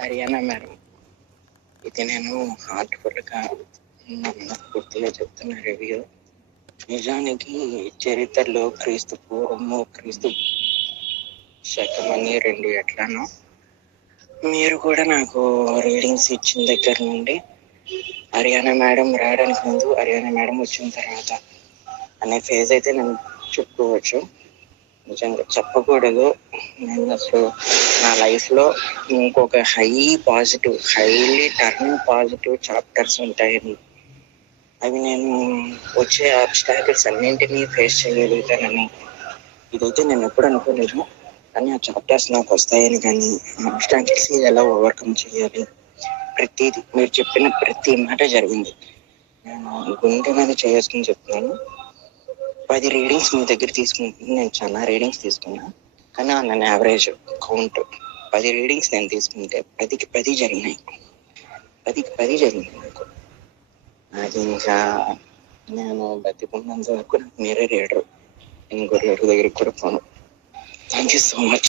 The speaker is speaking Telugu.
హరియానా మేడం, ఇది నేను హార్ట్ఫుల్గా పూర్తిగా చెప్తున్న రివ్యూ. నిజానికి చరిత్రలో క్రీస్తు పూర్వము, క్రీస్తు శకమని రెండు ఎట్లానో మీరు కూడా నాకు రీడింగ్స్ ఇచ్చిన దగ్గర నుండి హరియానా మేడం రావడానికి ముందు, హరియానా మేడం వచ్చిన తర్వాత అనే ఫేజ్ అయితే నేను చెప్పుకోవచ్చు. నిజంగా చెప్పకూడదు, నేను అసలు నా లైఫ్లో ఇంకొక హైలీ టర్నింగ్ పాజిటివ్ చాప్టర్స్ ఉంటాయని, అవి నేను వచ్చే ఆబ్స్టాకిల్స్ అన్నింటినీ ఫేస్ చేయగలుగుతానని ఇదైతే నేను ఎప్పుడు అనుకోలేదు. కానీ ఆ చాప్టర్స్ నాకు వస్తాయని, కానీ ఆబ్స్టాకిల్స్ ఎలా ఓవర్కమ్ చేయాలి, ప్రతిదీ మీరు చెప్పిన ప్రతి మాట జరిగింది. నేను గుండె మీద చేసుకుని చెప్తున్నాను. 10 రీడింగ్స్ మీ దగ్గర తీసుకుంటుంది, నేను చాలా రీడింగ్స్ తీసుకున్నాను. కానీ నన్ను యావరేజ్ కౌంట్ 10 రీడింగ్స్ నేను తీసుకుంటే 10కి 10 జరిగినాయి. 10కి 10 జరిగింది నాకు. అది ఇంకా నేను బతికున్నంత వరకు నాకు మీరే రీడరు. ఇంకో రీడర్ దగ్గరికి కూడా పోను. Thank you so much.